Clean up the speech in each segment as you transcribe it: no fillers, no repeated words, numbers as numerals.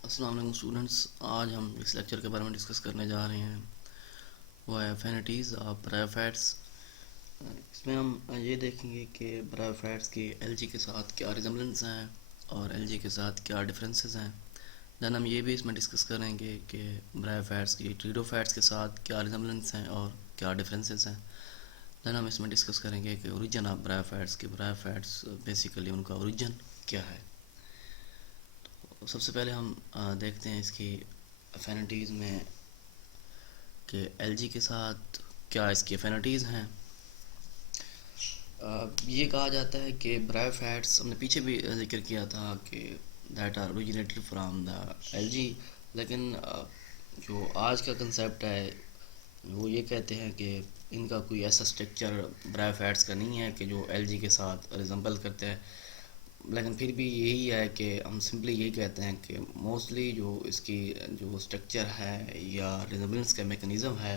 अस्सलाम वालेकुम स्टूडेंट्स। आज हम इस लेक्चर के बारे में डिस्कस करने जा रहे हैं, वो है एफिनिटीज़ ऑफ ब्रायोफाइट्स। इसमें हम ये देखेंगे कि ब्रायोफाइट्स की एलजी के साथ क्या रिजम्बलेंस हैं और एलजी के साथ क्या डिफरेंसेस हैं। दैन हम ये भी इसमें डिस्कस करेंगे कि ब्रायोफाइट्स की ट्रीडोफाइट्स के साथ क्या रिजम्बलेंस हैं और क्या डिफरेंसेस हैं। दैन हम इसमें डिस्कस करेंगे कि ओरिजिन ऑफ ब्रायोफाइट्स की ब्रायोफाइट्स बेसिकली उनका ओरिजिन क्या है। सबसे पहले हम देखते हैं इसकी एफिनिटीज़ में कि एलजी के साथ क्या इसकी एफिनिटीज़ हैं। ये कहा जाता है कि ब्रायोफाइट्स, हमने पीछे भी जिक्र किया था कि that are originated from the algae, लेकिन जो आज का कंसेप्ट है वो ये कहते हैं कि इनका कोई ऐसा स्ट्रक्चर ब्रायोफाइट्स का नहीं है कि जो एलजी के साथ रिजम्बल करते हैं। लेकिन फिर भी यही है कि हम सिंपली यही कहते हैं कि मोस्टली जो इसकी जो स्ट्रक्चर है या रिजम्बलेंस का मेकनिज़म है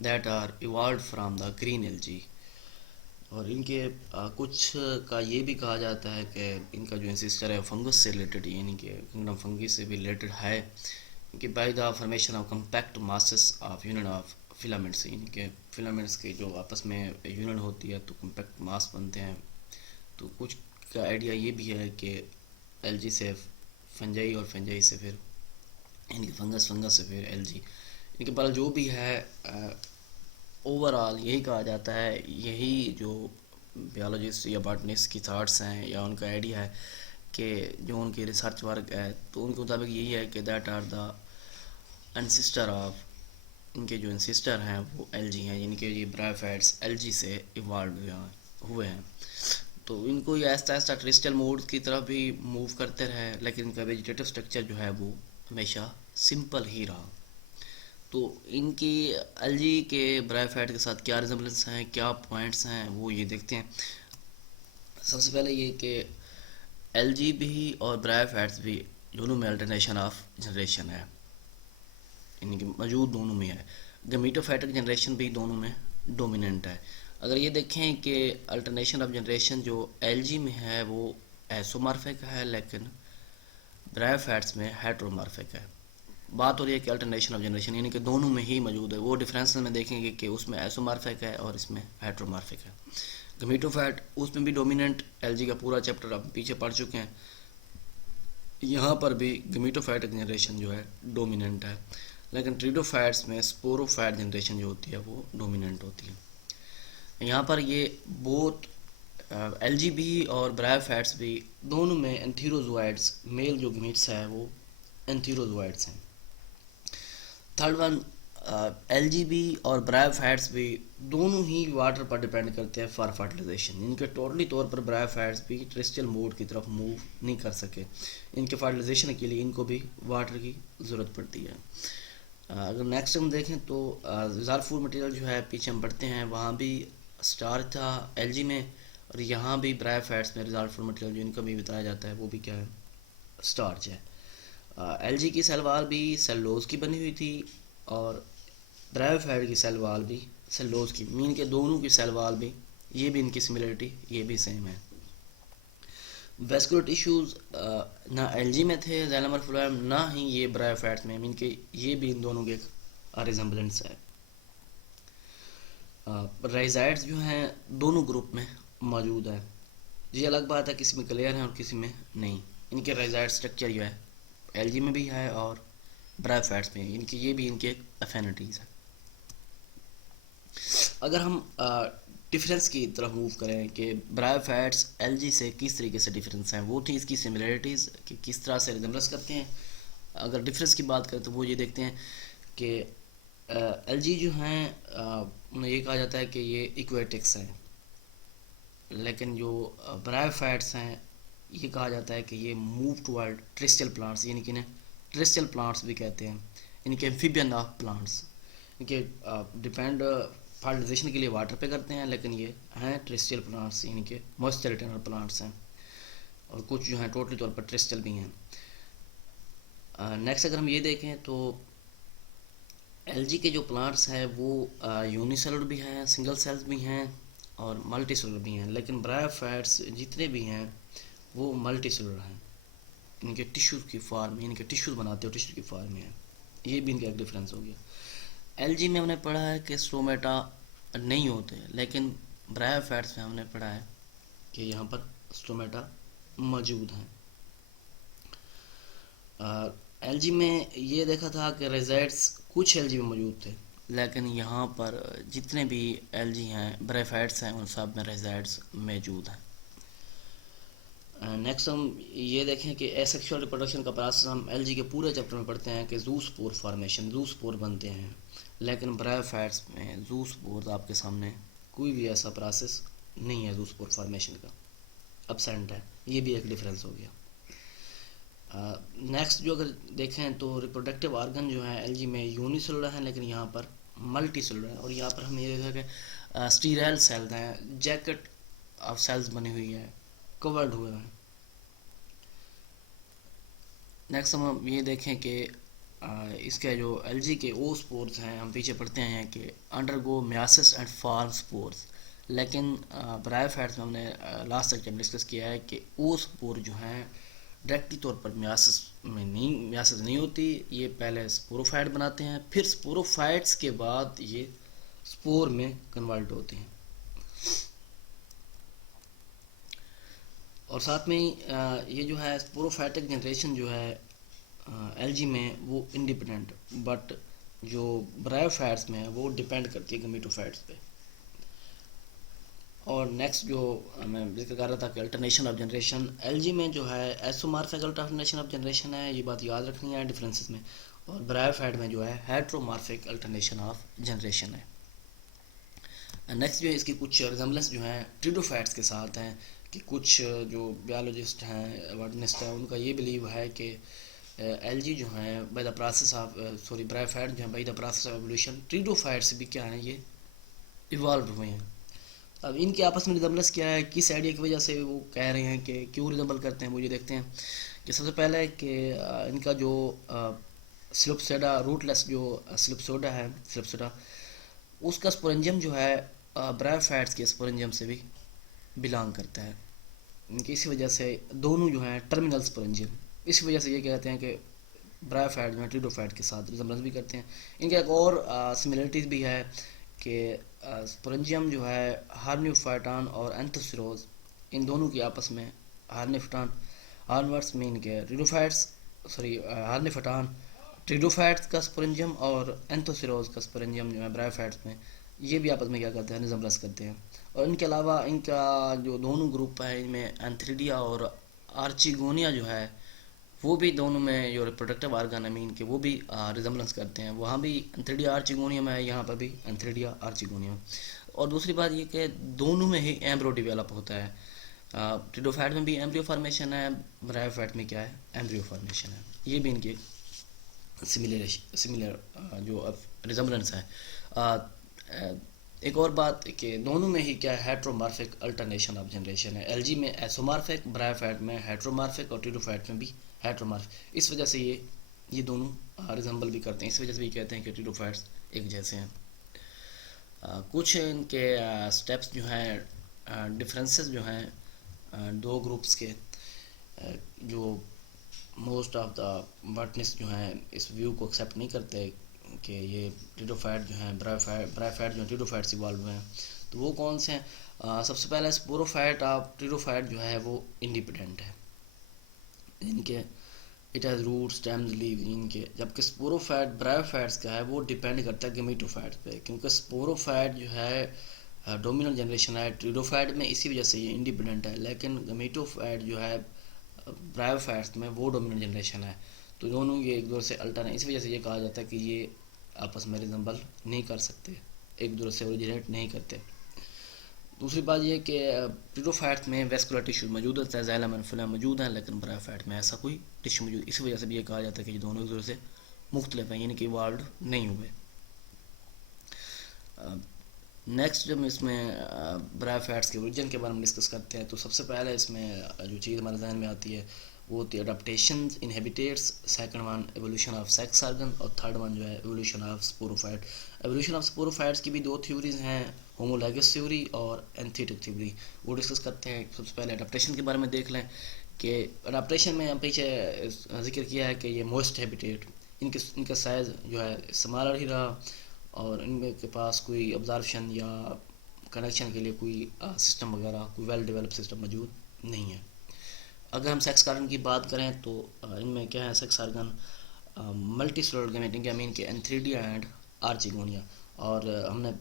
that are evolve from the green algae. और इनके कुछ का ये भी कहा जाता है कि इनका जो इंसिस्टर है फंगस से रिलेटेड, यानी कि किंगडम फंगी से भी रिलेटेड है, कि by the formation of compact masses of union of filaments, यानी कि फिलामेंट्स के जो आपस में यूनियन होती है तो कम्पैक्ट मास बनते हैं। तो कुछ का आइडिया ये भी है कि एलजी से फंजाई और फंजाई से फिर इनकी फंगस, फंगस से फिर एलजी, इनके पर जो भी है ओवरऑल यही कहा जाता है, यही जो बायोलॉजिस्ट या बॉटनिस्ट की थाट्स हैं या उनका आइडिया है कि जो उनकी रिसर्च वर्क है तो उनके मुताबिक यही है कि that are the ancestor of, इनके जो एंसिस्टर हैं वो एलजी हैं, यानी कि ये ब्रायोफाइट्स एलजी से इवॉल्व हुए हैं। तो इनको ये आहिस्ता आहिस्ता टेरेस्ट्रियल मोड की तरफ भी मूव करते रहे, लेकिन इनका वेजिटेटिव स्ट्रक्चर जो है वो हमेशा सिंपल ही रहा। तो इनकी एलजी के ब्रायोफाइट के साथ क्या रिजम्बलेंस हैं, क्या पॉइंट्स हैं, वो ये देखते हैं। सबसे पहले ये कि एलजी भी और ब्रायोफाइट्स भी दोनों में अल्टरनेशन ऑफ जनरेशन है, यानी कि मौजूद दोनों में है। गमीटोफाइटिक जनरेशन भी दोनों में डोमिनेंट है। अगर ये देखें कि अल्टरनेशन ऑफ जनरेशन जो एलजी में है वो एसोमॉर्फिक है, लेकिन ब्रायोफाइट्स में हेटेरोमॉर्फिक है। बात हो रही है कि अल्टरनेशन ऑफ जनरेशन, यानी कि दोनों में ही मौजूद है। वो डिफरेंस में देखेंगे कि उसमें एसोमॉर्फिक है और इसमें हेटेरोमॉर्फिक है। गमीटोफाइट उसमें भी डोमिनेंट, एलजी का पूरा चैप्टर आप पीछे पढ़ चुके हैं। यहाँ पर भी गमीटोफाइटिक जनरेशन जो है डोमिनेंट है, लेकिन ट्रीडोफाइट्स में स्पोरोफाइट जनरेशन जो होती है वो डोमिनेंट होती है। यहाँ पर ये बोथ एलजी भी और ब्रायोफाइट्स भी दोनों में एंथीरोजोइड्स, मेल जो गमीट्स है वो एंथीरोजोइड्स हैं। थर्ड वन, एलजीबी और ब्रायोफाइट्स भी दोनों ही वाटर पर डिपेंड करते हैं फॉर फर्टिलाइजेशन। इनके टोटली तौर पर ब्रायोफाइट्स भी टेरेस्ट्रियल मोड की तरफ मूव नहीं कर सके, इनके फर्टिलाइजेशन के लिए इनको भी वाटर की ज़रूरत पड़ती है। अगर नेक्स्ट हम देखें तो रिजर्व फूड मटेरियल जो है, पीछे हम पढ़ते हैं वहाँ भी स्टार्च था एलजी में, और यहाँ भी ब्रायोफाइट्स में रिजर्व फूड मटेरियल जो इनका भी बताया जाता है वो भी क्या है, स्टार्च है। एलजी की सेल वाल भी सेलुलोज की बनी हुई थी और ब्रायोफाइट की सेल वाल भी सेलुलोज की, मीन के दोनों की सेल वाल भी, ये भी इनकी सिमिलरिटी ये भी सेम है। वेस्कुलर टिश्यूज़ ना एलजी में थे ज़ैलम और फ्लोएम, ना ही ये ब्रायोफाइट्स में, मीन के ये भी इन दोनों के रिजम्बलेंस है। राइजाइड्स जो हैं दोनों ग्रुप में मौजूद है। ये अलग बात है किसी में क्लियर है और किसी में नहीं। इनके राइजाइड स्ट्रक्चर जो है एलजी में भी है और ब्रायोफाइट्स में, इनकी ये भी इनके एफिनिटीज़ है। अगर हम डिफरेंस की तरफ मूव करें कि ब्रायोफाइट्स एलजी से किस तरीके से डिफरेंस हैं, वो थी इसकी सिमिलरिटीज़ कि किस तरह से रिजम्बलेंस करते हैं। अगर डिफरेंस की बात करें तो वो ये देखते हैं कि एलजी जो हैं उन्हें ये कहा जाता है कि ये इक्वेटिक्स हैं, लेकिन जो ब्रायोफाइट्स हैं ये कहा जाता है कि ये मूव टुवर्ड टेरेस्ट्रियल प्लांट्स, यानी कि इन्हें टेरेस्ट्रियल प्लांट्स भी कहते हैं, इनके एम्फीबियन ऑफ प्लांट्स। इनके डिपेंड फर्टिलाइजेशन के लिए वाटर पे करते हैं, लेकिन ये हैं टेरेस्ट्रियल प्लांट्स, यानी कि मॉइस्चर रिटेनर प्लांट्स हैं, और कुछ जो हैं टोटली तौर पर टेरेस्ट्रियल भी हैं। नेक्स्ट अगर हम ये देखें तो एलजी के जो प्लांट्स हैं वो यूनिसेलुलर भी हैं, सिंगल सेल्स भी हैं और मल्टी सेलुलर भी हैं, लेकिन ब्रायोफाइट्स जितने भी हैं वो मल्टी सेलुलर हैं। इनके टिश्यू की फॉर्म में, इनके टिश्यूज बनाते हो टिश्यू की फॉर्म में है। ये भी इनका एक डिफरेंस हो गया। एलजी में हमने पढ़ा है कि स्टोमेटा नहीं होते, लेकिन ब्रायोफाइट्स में हमने पढ़ा है कि यहाँ पर स्टोमेटा मौजूद हैं। एलजी में ये देखा था कि रेजाइड्स कुछ एलजी में मौजूद थे, लेकिन यहाँ पर जितने भी एलजी हैं ब्रायोफाइट्स हैं उन सब में रेजाइड्स मौजूद हैं। नेक्स्ट हम ये देखें कि एसेक्सुअल रिप्रोडक्शन का प्रोसेस हम एलजी के पूरे चैप्टर में पढ़ते हैं कि ज़ूस्पोर फॉर्मेशन, ज़ूस्पोर बनते हैं, लेकिन ब्रायोफाइट्स में ज़ूस्पोर आपके सामने कोई भी ऐसा प्रोसेस नहीं है, ज़ूस्पोर फॉर्मेशन का एब्सेंट है। ये भी एक डिफरेंस हो गया। नेक्स्ट जो अगर देखें तो रिप्रोडक्टिव ऑर्गन जो है एलजी में यूनिसेलुलर है, लेकिन यहाँ पर मल्टी सेलुलर है। और यहाँ पर हम ये देखा कि स्टीराइल सेल्स हैं, जैकेट ऑफ सेल्स बनी हुई है, कवर्ड हुए हैं। नेक्स्ट हम ये देखें कि इसके जो एलजी के ओ स्पोर्स हैं, हम पीछे पढ़ते हैं कि undergo myiasis and form spores, लेकिन ब्रायोफाइट्स में हमने लास्ट सेक्शन डिस्कस किया है कि ओ स्पोर जो हैं डायरेक्टली तौर पर मियासिस नहीं होती, ये पहले स्पोरोफाइट बनाते हैं, फिर स्पोरोफाइट्स के बाद ये स्पोर में कन्वर्ट होते हैं। और साथ में ही ये जो है स्पोरोफाइटिक जनरेशन जो है एलजी में वो इंडिपेंडेंट, बट जो ब्रायोफाइट्स में है वो डिपेंड करती है गमीटोफाइट्स पे। और नेक्स्ट जो मैं जिक्र कर रहा था कि अल्टरनेशन ऑफ जनरेशन, एलजी में जो है एसोमॉर्फिक अल्टरनेशन ऑफ जनरेशन है, ये बात याद रखनी है डिफरेंसेस में। और ब्रायोफाइट में जो है हेट्रोमॉर्फिक अल्टरनेशन ऑफ जनरेशन है। नेक्स्ट जो है इसकी कुछ रिजम्बलेंस जो है ट्रिडोफाइट्स के साथ हैं कि कुछ जो बायोलॉजिस्ट हैं, बॉटनिस्ट हैं, उनका ये बिलीव है कि एलजी जो है by the process of bryophyte जो है by the process of evolution pteridophytes भी क्या हैं, ये इवॉल्व हुए हैं। अब इनके आपस में रिजम्बलेंस क्या है, किस आइडिया की वजह से वो कह रहे हैं कि क्यों रिजम्बल करते हैं, वो ये देखते हैं कि सबसे पहले कि इनका जो स्लिप्सोडा रूटलेस जो स्लिप्सोडा उसका स्पोरेंजियम जो है ब्रायोफाइट्स के स्पोरेंजियम से भी बिलोंग करता है। इनकी इसी वजह से दोनों जो हैं टर्मिनल स्पोरेंजियम, इसी वजह से ये कहते हैं कि ब्रायोफाइट जो है ट्रिडोफाइट के साथ रिजम्बलेंस भी करते हैं। इनका एक और सिमिलरिटीज भी है कि स्पोरेंजियम जो है हार्नियोफाइटान और एंथोसिरोज, इन दोनों की आपस में हार्निफाइटान हार्नवर्ड्स में इनके हार्निफाइटान ट्रिडोफाइट्स का स्पोरेंजियम और एंथोसिरोज का स्पोरेंजियम जो है ब्रायोफाइट्स में, ये भी आपस में क्या करते हैं, रिजम्बलेंस करते हैं। और इनके अलावा इनका जो दोनों ग्रुप है इनमें एंथ्रिडिया और आर्चिगोनिया जो है वो भी दोनों में जो रिप्रोडक्टिव ऑर्गन है मीन के वो भी रिजम्बलेंस करते हैं। वहाँ भी एंथ्रिडिया आर्चिगोनियम है, यहाँ पर भी एंथ्रिडिया आर्चिगोनियम। और दूसरी बात ये कि दोनों में ही एम्ब्रियो डेवलप होता है। ट्रिडोफाइट में भी एम्ब्रियो फॉर्मेशन है, ब्रायोफाइट में क्या है, एम्ब्रियो फॉर्मेशन है। ये भी इनके सिमिलर जो रिजम्बलेंस है। एक और बात कि दोनों में ही क्या है, हेट्रोमॉर्फिक अल्टरनेशन ऑफ जनरेशन है। एलजी में एसोमॉर्फिक, ब्रायोफाइट में हेट्रोमॉर्फिक और ट्रिडोफाइट में भी हेट्रोमॉर्फिक। इस वजह से ये दोनों रिजम्बल भी करते हैं, इस वजह से भी कहते हैं कि ट्रिडोफाइट्स एक जैसे हैं। कुछ इनके स्टेप्स जो हैं, डिफरेंसेस जो हैं दो ग्रुप्स के, जो मोस्ट ऑफ द बॉटनिस्ट जो हैं इस व्यू को एक्सेप्ट नहीं करते कि ये ट्रिडोफाइट जो हैं ब्रायोफाइट जो ट्रिडोफाइट से इवॉल्व हुए हैं। तो वो कौन से हैं? सबसे पहले स्पोरोफाइट ऑफ ट्रिडोफाइट जो है वो इंडिपेंडेंट है, इनके it has root stems leave इनके, जबकि स्पोरोफाइट ब्रायोफाइट्स का है वो डिपेंड करता है गमीटोफाइट पे, क्योंकि स्पोरोफाइट जो है डोमिनेंट जनरेशन है ट्रिडोफाइट में, इसी वजह से ये इंडिपेंडेंट है। लेकिन गमीटोफाइट जो है ब्रायोफाइट्स में वो डोमिनेंट जनरेशन है। तो दोनों ये एक दूसरे से अल्टर हैं, इस वजह से ये कहा जाता है कि ये आपस में रिजम्बल नहीं कर सकते, एक दूसरे से ओरिजिनेट नहीं करते। दूसरी बात ये कि ट्रिडोफाइट्स में वेस्कुलर टिश्यू मौजूद होता है, जाइलम एंड फिलम मौजूद है, लेकिन ब्रायोफाइट में ऐसा कोई टिश्यू मौजूद, इस वजह से भी ये कहा जाता है कि ये दोनों एक दूसरे से मुख्तलिफ हैं, यानी कि इवॉल्व नहीं हुए। नेक्स्ट जब इसमें ब्रायोफाइट्स के ओरिजिन के बारे में डिस्कस करते हैं तो सबसे पहले इसमें जो चीज़ हमारे जहन में आती है वो होती है adaptation in habitats, second one evolution of sex organ, और थर्ड वन जो है evolution of sporophyte. Evolution of sporophytes की भी दो थ्योरीज हैं, होमोलैगस थ्योरी और एंथेटिक थ्योरी, वो डिस्कस करते हैं। सबसे पहले अडेप्टेशन के बारे में देख लें कि अडाप्टेशन में हम पीछे जिक्र किया है कि ये मोस्ट हैबिटेट, इनका साइज़ जो है स्मॉलर ही रहा, और इनमें के पास कोई ऑब्जर्वेशन या कनेक्शन के लिए कोई सिस्टम वगैरह, कोई वेल डेवलप सिस्टम मौजूद नहीं है। अगर हम सेक्स आर्गन की बात करें तो इनमें क्या है, sex organ multicellular gametic mean के एंथ्रीडिया एंड आर्चिगोनिया, और हमने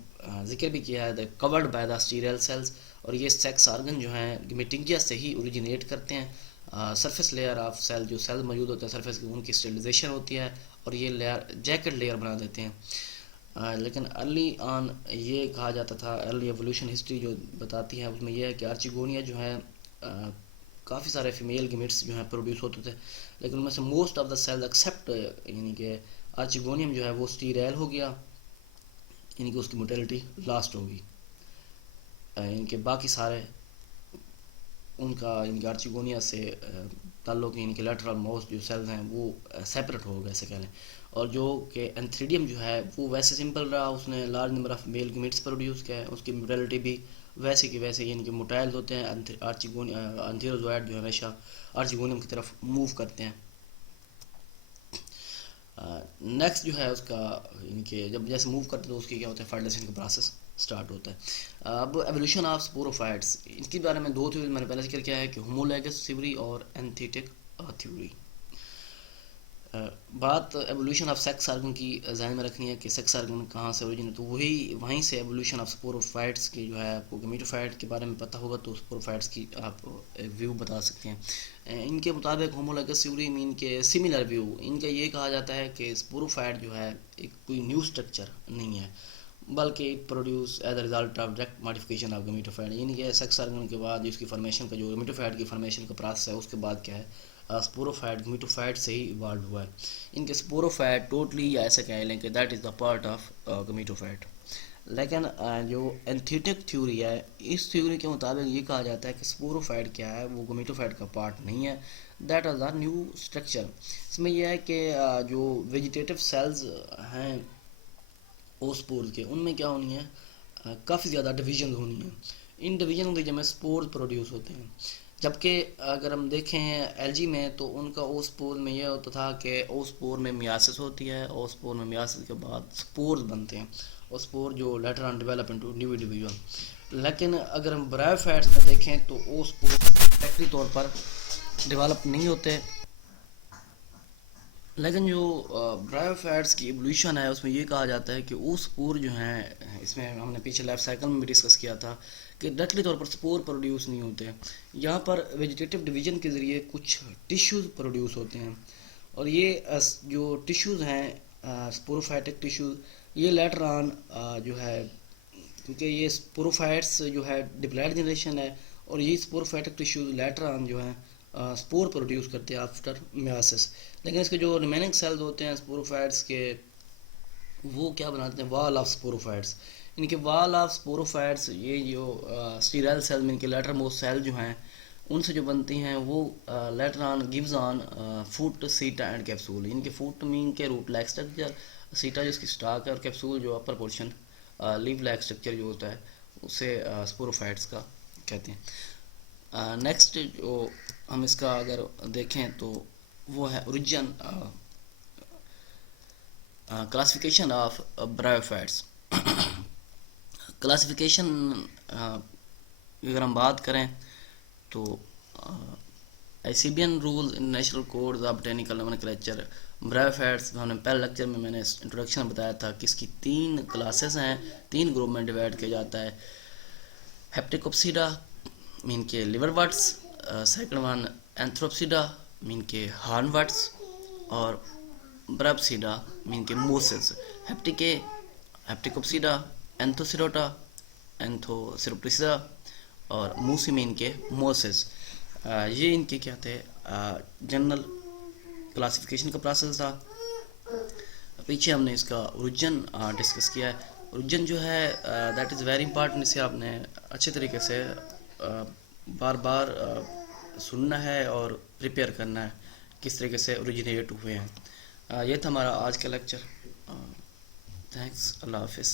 जिक्र भी किया है the covered by the sterile cells, और ये सेक्स आर्गन जो हैं गैमेटिंजिया से ही ओरिजिनेट करते हैं। सरफेस लेयर ऑफ सेल, जो सेल मौजूद होते हैं सरफेस की, उनकी स्टेरिलाइजेशन होती है और ये लेयर जैकेट लेयर बना देते हैं। लेकिन अर्ली ऑन ये कहा जाता था, अर्ली एवोल्यूशन हिस्ट्री जो बताती है उसमें यह है कि आर्चिगोनिया जो है काफ़ी सारे फीमेल गेमेट्स जो हैं प्रोड्यूस होते थे, लेकिन उनमें से most of the cells except यानी कि आर्चिगोनियम जो है वो स्टीराइल हो गया, यानी कि उसकी मोटेलिटी लास्ट होगी। इनके बाकी सारे उनका इनके आर्चिगोनिया से ताल्लुक, यानी कि लेटरल मोस्ट जो सेल्स हैं वो सेपरेट हो गए ऐसे कह लें। और जो कि एंथ्रीडियम जो है वो वैसे सिंपल रहा, उसने large number of male gametes produce किया है, उसकी मोटेलिटी भी वैसे की वैसे, यानी कि मोटाइल्स होते हैं। एंथीरोजोइड जो हमेशा आर्चिगोनियम की तरफ मूव करते हैं। नेक्स्ट जो है उसका, यानी कि जब जैसे मूव करते हैं तो उसकी क्या होता है, फर्टिलाइजेशन का प्रोसेस स्टार्ट होता है। अब एवोल्यूशन ऑफ स्पोरोफाइट्स, इनके बारे में दो थ्योरी मैंने पहले जिक्र किया है कि होमोलोगस थ्योरी और एंथेटिक थ्योरी। बात एवोल्यूशन ऑफ सेक्स आर्गन की ध्यान में रखनी है कि सेक्स आर्गन कहाँ से ओरिजिन, तो वहीं से एवोल्यूशन ऑफ स्पोरोफाइट्स की जो है, आपको गैमेटोफाइट के बारे में पता होगा तो स्पोरोफाइट्स की आप व्यू बता सकते हैं। इनके मुताबिक होमोलोगस थ्योरी मीन के सिमिलर व्यू, इनका ये कहा जाता है कि स्पोरोफाइट जो है एक कोई न्यू स्ट्रक्चर नहीं है, बल्कि it produce as a result of direct modification of gametophyte, यानी कि सेक्स आर्गन के बाद इसकी फॉर्मेशन का, जो गैमेटोफाइट की फॉर्मेशन का प्रोसेस है, उसके बाद क्या है, स्पोरोफाइट गैमेटोफाइट से ही इवॉल्व हुआ है। इनके स्पोरोफाइट टोटली या ऐसे कह लें कि that is the part of gametophyte. लेकिन जो एंथेटिक थ्योरी है, इस थ्योरी के मुताबिक ये कहा जाता है कि स्पोरोफाइट क्या है, वो गैमेटोफाइट का पार्ट नहीं है, that is the new structure. इसमें यह है कि जो वेजिटेटिव सेल्स हैं ओस्पोर्स के, उनमें क्या होनी है, काफ़ी ज़्यादा डिवीजन होनी है। इन डिवीजन की जगह स्पोर्स प्रोड्यूस होते हैं, जबकि अगर हम देखें एलजी में तो उनका ओस्पोर में यह होता था कि ओस्पोर में मियासिस होती है, ओस्पोर में मियासिस के बाद स्पोर्स बनते हैं, और स्पोर जो later on develop into new individual. लेकिन अगर हम ब्रायोफाइट्स में देखें तो ओस्पोर टेक्निकली तौर पर डेवलप नहीं होते, लेकिन जो ब्रायोफाइट्स की एवोल्यूशन है उसमें ये कहा जाता है कि वो स्पोर जो हैं, इसमें हमने पीछे लाइफ साइकिल में भी डिस्कस किया था कि डायरेक्टली तौर पर स्पोर प्रोड्यूस नहीं होते हैं, यहाँ पर वेजिटेटिव डिवीजन के ज़रिए कुछ टिश्यूज़ प्रोड्यूस होते हैं, और ये जो टिश्यूज़ हैं स्पोरोफाइटिक टिश्यूज़, ये लेटर ऑन जो है, क्योंकि ये स्पोरोफाइट्स जो है डिप्लॉयड जनरेशन है, और ये स्पोरोफाइटिक टिश्यूज़ लेटर ऑन जो है स्पोर प्रोड्यूस करते हैं आफ्टर मियासिस। लेकिन इसके जो रिमेनिंग सेल्स होते हैं स्पोरोफाइट्स के, वो क्या बनाते हैं, वॉल ऑफ स्पोरोफाइट्स। इनके वॉल ऑफ स्पोरोफाइट्स, ये जो स्टीराइल सेल, इनके लेटर मोस्ट सेल जो हैं, उनसे जो बनती हैं वो later on gives on foot, सीटा एंड कैप्सूल। इनके फूट मीन के रूट लाइक स्ट्रक्चर, सीटा जिसकी स्टाक है, और कैप्सूल जो upper portion leave like structure जो होता है, उसे स्पोरोफाइट्स का कहते हैं। नेक्स्ट जो हम इसका अगर देखें तो वो है origin, classification of bryophytes. Classification अगर हम बात करें तो ICBN rule national code of botanical nomenclature bryophytes, हमने पहले लेक्चर में मैंने इंट्रोडक्शन बताया था कि इसकी 3 क्लासेस हैं, 3 ग्रुप में डिवाइड किया जाता है। हेप्टिकोप्सिडा मीन के लिवर वर्ड्स, सेकंड वन एंथ्रोप्सिडा मीन के हॉर्न वर्ड्स, और ब्रायोप्सिडा मीन के मोसेस। हेप्टिकोप्सिडा, एंथोसिरोटा, एंथोसिरोप्सिडा, और मूसी मीन के मोसेस। ये इनके क्या थे, जनरल क्लासिफिकेशन का प्रोसेस था। पीछे हमने इसका ओरिजिन डिस्कस किया है। ओरिजिन जो है दैट इज़ वेरी इंपॉर्टेंट, इसे आपने अच्छे तरीके से बार बार सुनना है और प्रिपेयर करना है, किस तरीके से ओरिजिनेट हुए हैं। ये था हमारा आज का लेक्चर। थैंक्स, अल्लाह हाफिज़।